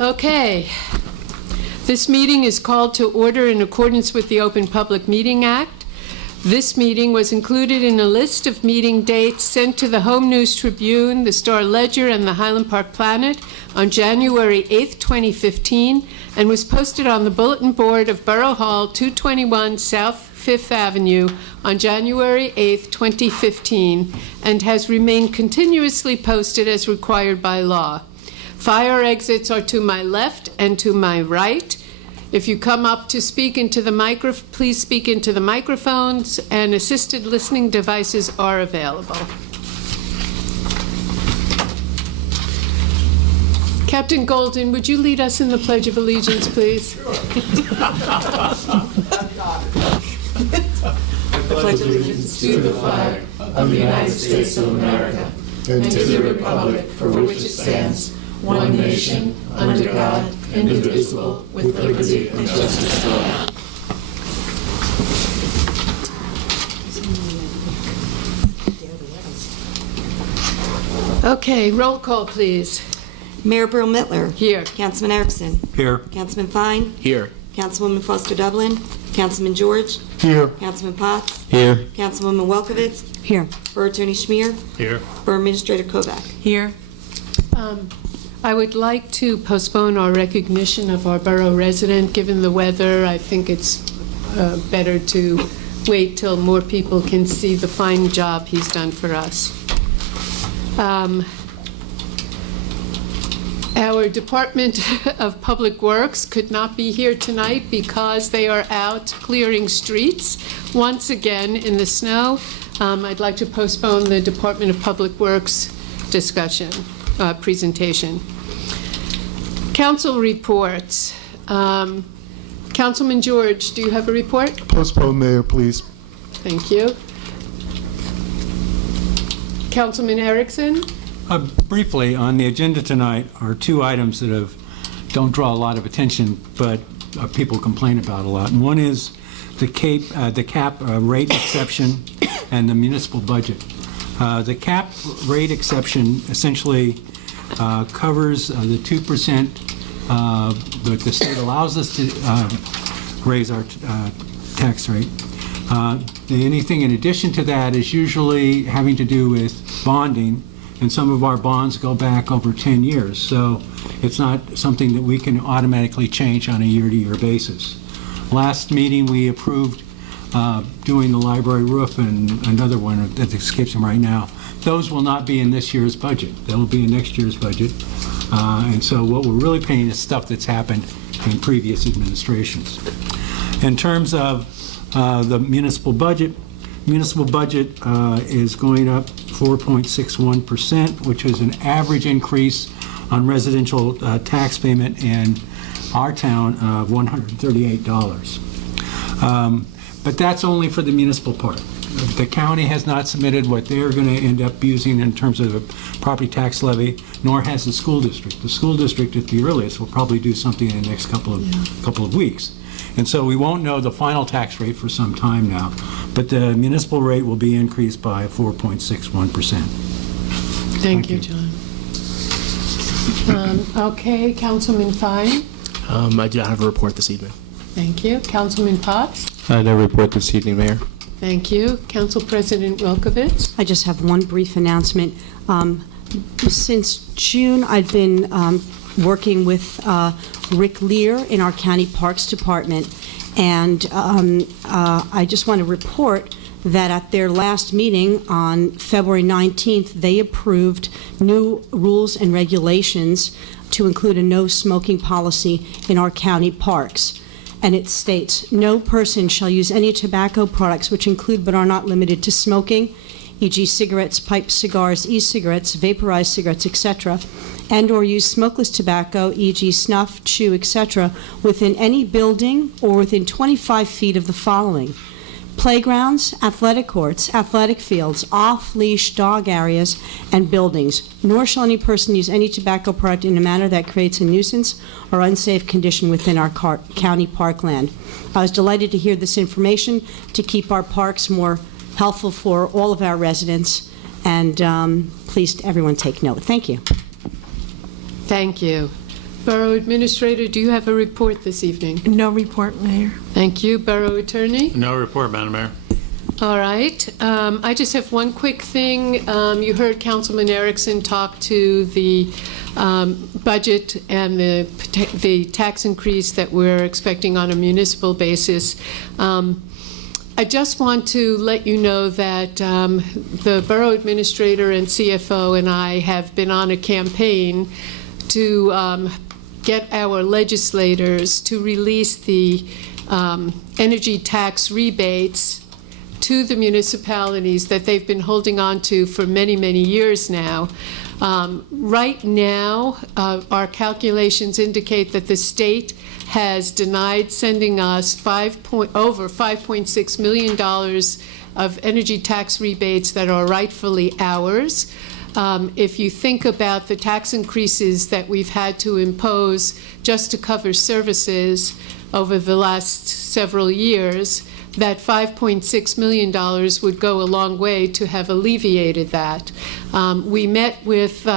Okay. This meeting is called to order in accordance with the Open Public Meeting Act. This meeting was included in a list of meeting dates sent to the Home News Tribune, the Star-Ledger, and the Highland Park Planet on January 8, 2015, and was posted on the bulletin board of Borough Hall, 221 South 5th Avenue on January 8, 2015, and has remained continuously posted as required by law. Fire exits are to my left and to my right. If you come up to speak into the microphone, please speak into the microphones, and assisted listening devices are available. Captain Golden, would you lead us in the Pledge of Allegiance, please? Sure. I pledge allegiance to the flag of the United States of America and to the republic for which it stands, one nation, under God, indivisible, with liberty and justice for all. Okay, roll call, please. Mayor Brill Mittler. Here. Councilman Erickson. Here. Councilman Fine. Here. Councilwoman Foster Dublin. Councilman George. Here. Councilman Potts. Here. Councilwoman Welkowitz. Here. Borough Attorney Schmier. Here. Borough Administrator Kovac. Here. I would like to postpone our recognition of our borough resident. Given the weather, I think it's better to wait till more people can see the fine job he's done for us. Our Department of Public Works could not be here tonight because they are out clearing streets once again in the snow. I'd like to postpone the Department of Public Works discussion, presentation. Council reports. Councilman George, do you have a report? Postpone, Mayor, please. Thank you. Councilman Erickson? Briefly, on the agenda tonight are two items that don't draw a lot of attention, but people complain about a lot. And one is the cap rate exception and the municipal budget. The cap rate exception essentially covers the 2% that the state allows us to raise our tax rate. Anything in addition to that is usually having to do with bonding, and some of our bonds go back over 10 years. So it's not something that we can automatically change on a year-to-year basis. Last meeting, we approved doing the library roof and another one that escapes me right now. Those will not be in this year's budget. They will be in next year's budget. And so what we're really paying is stuff that's happened in previous administrations. In terms of the municipal budget is going up 4.61%, which is an average increase on residential tax payment in our town of $138. But that's only for the municipal part. The county has not submitted what they're going to end up using in terms of the property tax levy, nor has the school district. The school district, at the earliest, will probably do something in the next couple of weeks. And so we won't know the final tax rate for some time now, but the municipal rate will be increased by 4.61%. Thank you, John. Okay, Councilman Fine. I do not have a report this evening. Thank you. Councilman Potts. No report this evening, Mayor. Thank you. Council President Welkowitz. I just have one brief announcement. Since June, I've been working with Rick Lear in our County Parks Department, and I just want to report that at their last meeting on February 19th, they approved new rules and regulations to include a no smoking policy in our county parks. And it states, no person shall use any tobacco products which include but are not limited to smoking, e.g. cigarettes, pipes, cigars, e-cigarettes, vaporized cigarettes, etc., and or use smokeless tobacco, e.g. snuff, chew, etc., within any building or within 25 feet of the following: playgrounds, athletic courts, athletic fields, off-leash dog areas, and buildings. Nor shall any person use any tobacco product in a manner that creates a nuisance or unsafe condition within our county parkland. I was delighted to hear this information to keep our parks more helpful for all of our residents, and please, everyone take note. Thank you. Thank you. Borough Administrator, do you have a report this evening? No report, Mayor. Thank you. Borough Attorney? No report, Madam Mayor. All right. I just have one quick thing. You heard Councilman Erickson talk to the budget and the tax increase that we're expecting on a municipal basis. I just want to let you know that the Borough Administrator and CFO and I have been on a campaign to get our legislators to release the energy tax rebates to the municipalities that they've been holding on to for many, many years now. Right now, our calculations indicate that the state has denied sending us over $5.6 million of energy tax rebates that are rightfully ours. If you think about the tax increases that we've had to impose just to cover services over the last several years, that $5.6 million would go a long way to have alleviated that. We met with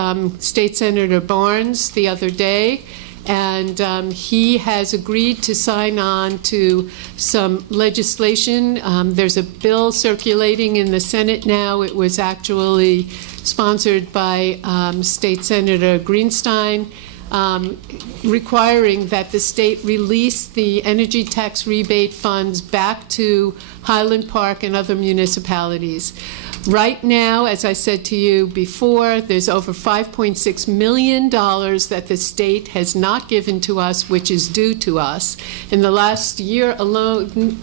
State Senator Barnes the other day, and he has agreed to sign on to some legislation. There's a bill circulating in the Senate now. It was actually sponsored by State Senator Greenstein, requiring that the state release the energy tax rebate funds back to Highland Park and other municipalities. Right now, as I said to you before, there's over $5.6 million that the state has not given to us, which is due to us. In the last year alone,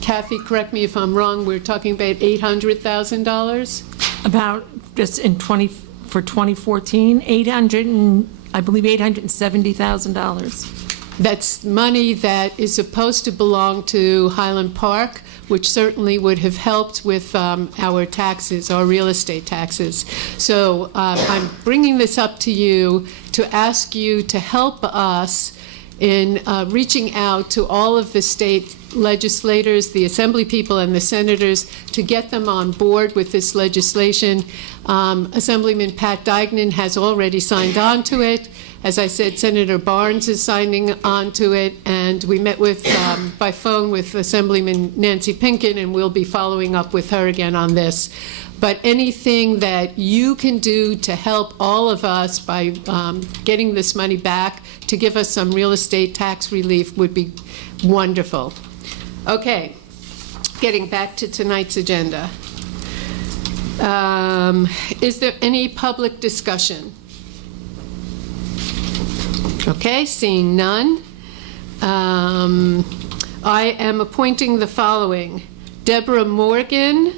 Kathy, correct me if I'm wrong, we're talking about $800,000? About, just for 2014, I believe $870,000. That's money that is supposed to belong to Highland Park, which certainly would have helped with our taxes, our real estate taxes. So I'm bringing this up to you to ask you to help us in reaching out to all of the state legislators, the assembly people and the senators, to get them on board with this legislation. Assemblyman Pat Dignan has already signed on to it. As I said, Senator Barnes is signing on to it, and we met with by phone with Assemblyman Nancy Pinkin, and we'll be following up with her again on this. But anything that you can do to help all of us by getting this money back to give us some real estate tax relief would be wonderful. Okay, getting back to tonight's agenda. Is there any public discussion? Okay, seeing none. I am appointing the following: Deborah Morgan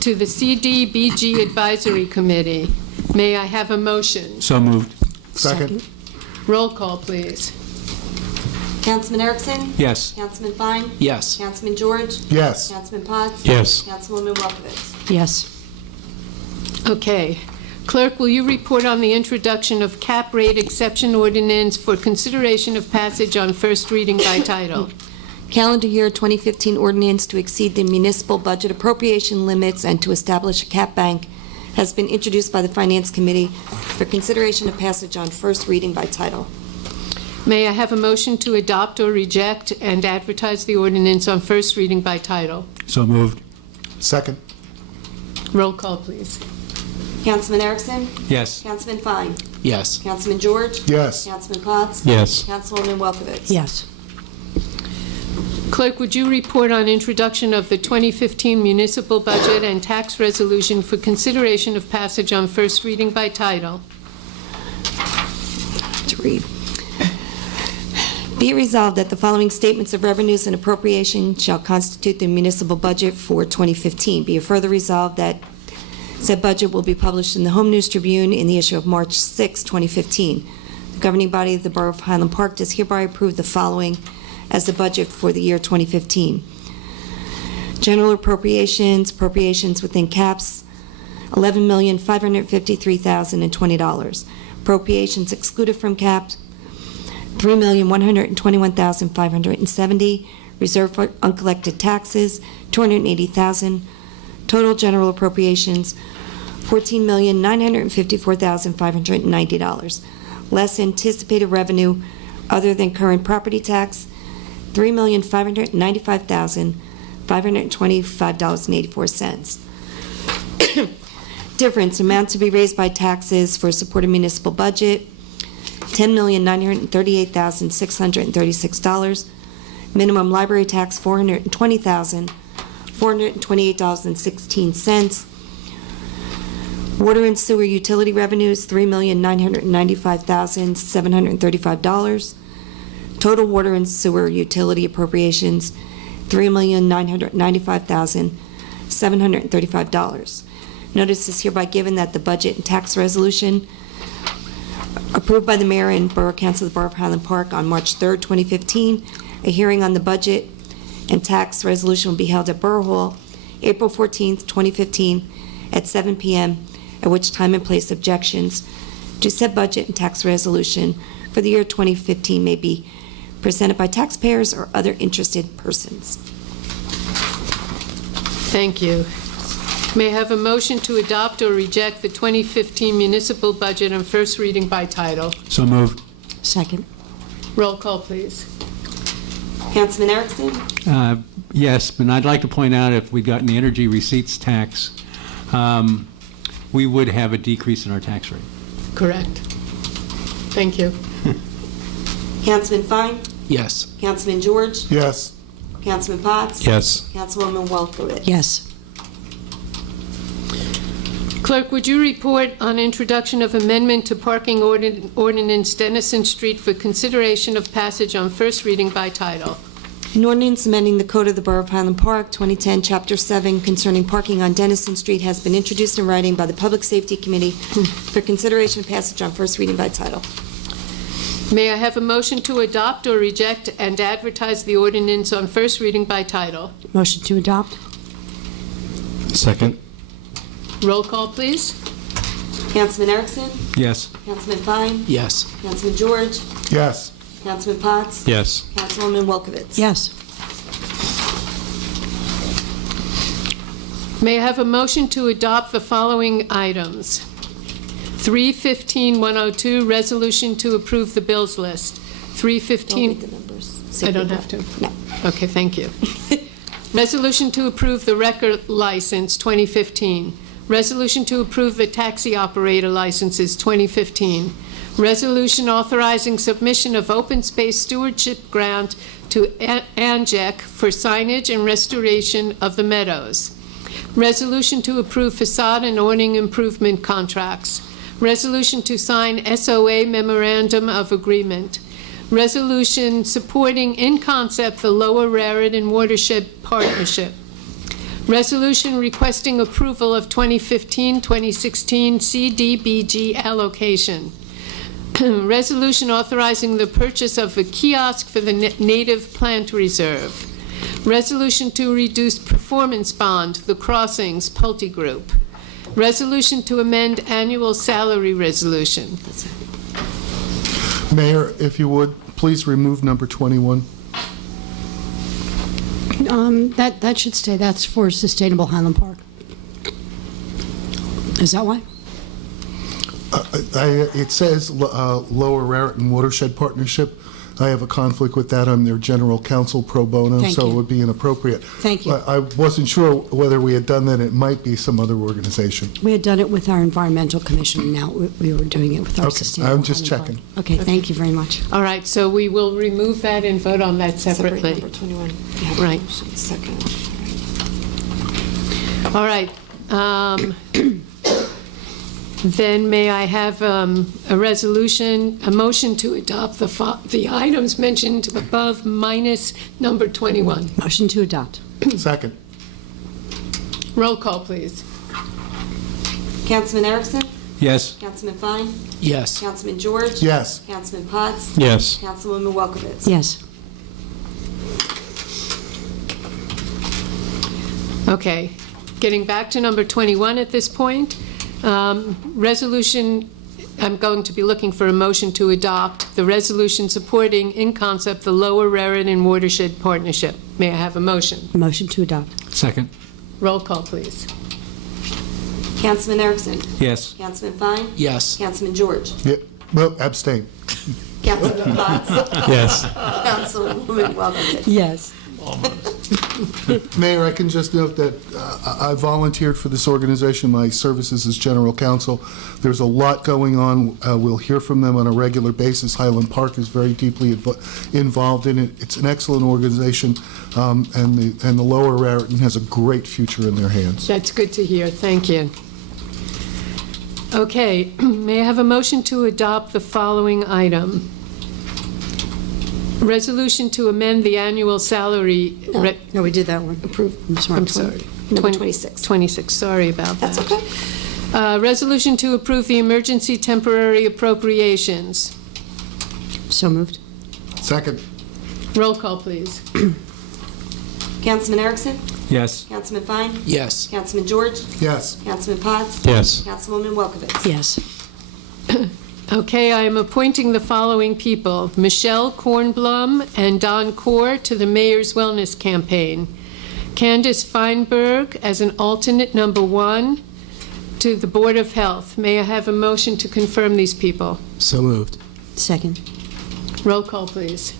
to the CDBG Advisory Committee. May I have a motion? So moved. Second. Roll call, please. Councilman Erickson? Yes. Councilman Fine? Yes. Councilman George? Yes. Councilman Potts? Yes. Councilwoman Welkowitz? Yes. Okay. Clerk, will you report on the introduction of cap rate exception ordinance for consideration of passage on first reading by title? Calendar year 2015 ordinance to exceed the municipal budget appropriation limits and to establish a cap bank has been introduced by the Finance Committee for consideration of passage on first reading by title. May I have a motion to adopt or reject and advertise the ordinance on first reading by title? So moved. Second. Roll call, please. Councilman Erickson? Yes. Councilman Fine? Yes. Councilman George? Yes. Councilman Potts? Yes. Councilwoman Welkowitz? Yes. Clerk, would you report on introduction of the 2015 municipal budget and tax resolution for consideration of passage on first reading by title? To read. Be it resolved that the following statements of revenues and appropriation shall constitute the municipal budget for 2015. Be it further resolved that said budget will be published in the Home News Tribune in the issue of March 6, 2015. The governing body of the Borough of Highland Park does hereby approve the following as the budget for the year 2015. General appropriations within caps, $11,553,020. Appropriations excluded from caps, $3,121,570. Reserve for uncollected taxes, $280,000. Total general appropriations, $14,954,590. less anticipated revenue other than current property tax, $3,595,525.84. Difference, amount to be raised by taxes for supported municipal budget, $10,938,636. Minimum library tax, $420,428.16. Water and sewer utility revenues, $3,995,735. Total water and sewer utility appropriations, $3,995,735. Notice is hereby given that the budget and tax resolution approved by the mayor and Borough Council of the Borough of Highland Park on March 3rd, 2015. A hearing on the budget and tax resolution will be held at Borough Hall, April 14th, 2015, at 7 p.m., at which time and place objections to said budget and tax resolution for the year 2015 may be presented by taxpayers or other interested persons. Thank you. May I have a motion to adopt or reject the 2015 municipal budget on first reading by title? So moved. Second. Roll call, please. Councilman Erickson? Yes, but I'd like to point out if we got the energy receipts tax, we would have a decrease in our tax rate. Correct. Thank you. Councilman Fine? Yes. Councilman George? Yes. Councilman Potts? Yes. Councilwoman Welkowitz? Yes. Clerk, would you report on introduction of amendment to parking ordinance Dennison Street for consideration of passage on first reading by title? An ordinance amending the Code of the Borough of Highland Park, 2010, Chapter 7, concerning parking on Dennison Street has been introduced in writing by the Public Safety Committee for consideration of passage on first reading by title. May I have a motion to adopt or reject and advertise the ordinance on first reading by title? Motion to adopt? Second. Roll call, please. Councilman Erickson? Yes. Councilman Fine? Yes. Councilman George? Yes. Councilman Potts? Yes. Councilwoman Welkowitz? Yes. May I have a motion to adopt the following items? 315-102, resolution to approve the bills list. Don't read 315, the numbers. I don't have to. No. Okay, thank you. Resolution to approve the record license, 2015. Resolution to approve the taxi operator licenses, 2015. Resolution authorizing submission of open space stewardship grant to ANJEC for signage and restoration of the meadows. Resolution to approve facade and awning improvement contracts. Resolution to sign SOA memorandum of agreement. Resolution supporting in concept the Lower Raritan Watershed Partnership. Resolution requesting approval of 2015-2016 CDBG allocation. Resolution authorizing the purchase of a kiosk for the Native Plant Reserve. Resolution to reduce performance bond, The Crossings, Pulte Group. Resolution to amend annual salary resolution. Mayor, if you would, please remove number 21. That should stay. That's for Sustainable Highland Park. Is that why? It says Lower Raritan Watershed Partnership. I have a conflict with that. I'm their general counsel pro bono, Thank so you. it would be inappropriate. Thank you. I wasn't sure whether we had done that. It might be some other organization. We had done it with our Environmental Commission, and now we were doing it with our Okay, Sustainable I'm just Highland Park. checking. Okay, thank you very much. All right, so we will remove that and vote on that Separate separately. number 21. Right. Second. All right. Then may I have a motion to adopt the items mentioned above minus number 21. Motion to adopt. Second. Roll call, please. Councilman Erickson? Yes. Councilman Fine? Yes. Councilman George? Yes. Councilman Potts? Yes. Councilwoman Welkowitz? Yes. Okay. Getting back to number 21 at this point. Resolution, I'm going to be looking for a motion to adopt the resolution supporting in concept the Lower Raritan Watershed Partnership. May I have a motion? Motion to adopt. Second. Roll call, please. Councilman Erickson? Yes. Councilman Fine? Yes. Councilman George? Well, abstain. Councilman Potts? Yes. Councilwoman Welkowitz? Yes. Mayor, I can just note that I volunteered for this organization, my services as general counsel. There's a lot going on. We'll hear from them on a regular basis. Highland Park is very deeply involved in it. It's an excellent organization, and the Lower Raritan has a great future in their hands. That's good to hear. Thank you. Okay, may I have a motion to adopt the following item? Resolution to amend the annual salary. No, we did that one. Approve. I'm sorry. Number 26. 26, sorry about that. That's okay. Resolution to approve the emergency temporary appropriations. So moved. Second. Roll call, please. Councilman Erickson? Yes. Councilman Fine? Yes. Councilman George? Yes. Councilman Potts? Yes. Councilwoman Welkowitz? Yes. Okay, I am appointing the following people: Michelle Kornblum and Don Core to the Mayor's Wellness Campaign. Candace Feinberg as an alternate number 1 to the Board of Health. May I have a motion to confirm these people? So moved. Second. Roll call, please.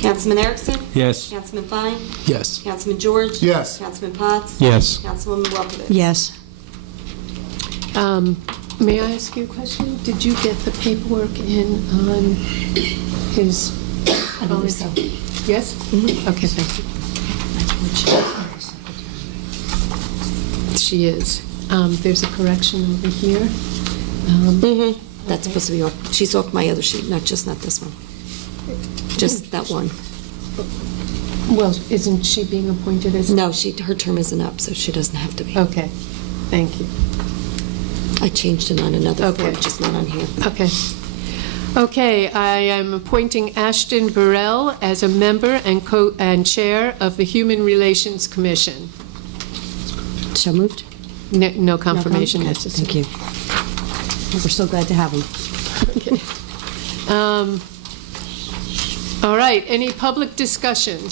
Councilman Erickson? Yes. Councilman Fine? Yes. Councilman George? Yes. Councilman Potts? Yes. Councilwoman Welkowitz? Yes. May I ask you a question? Did you get the paperwork in on his? I believe so. Yes? Okay, thank you. She is. There's a correction over here. That's supposed to be off. She's off my other sheet, not this one. Just that one. Well, isn't she being appointed as? No, her term isn't up, so she doesn't have to be. Okay, thank you. I changed it on another Okay. form, just not on here. Okay. Okay, I am appointing Ashton Burrell as a member and chair of the Human Relations Commission. So moved. No confirmation Okay, necessary. Thank you. We're so glad to have him. All right, any public discussion?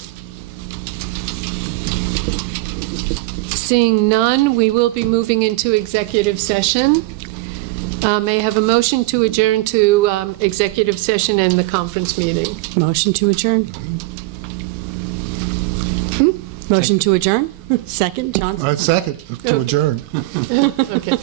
Seeing none, we will be moving into executive session. May I have a motion to adjourn to executive session and the conference meeting? Motion to adjourn. Motion to adjourn. Second, Johnson. Second to adjourn. Okay.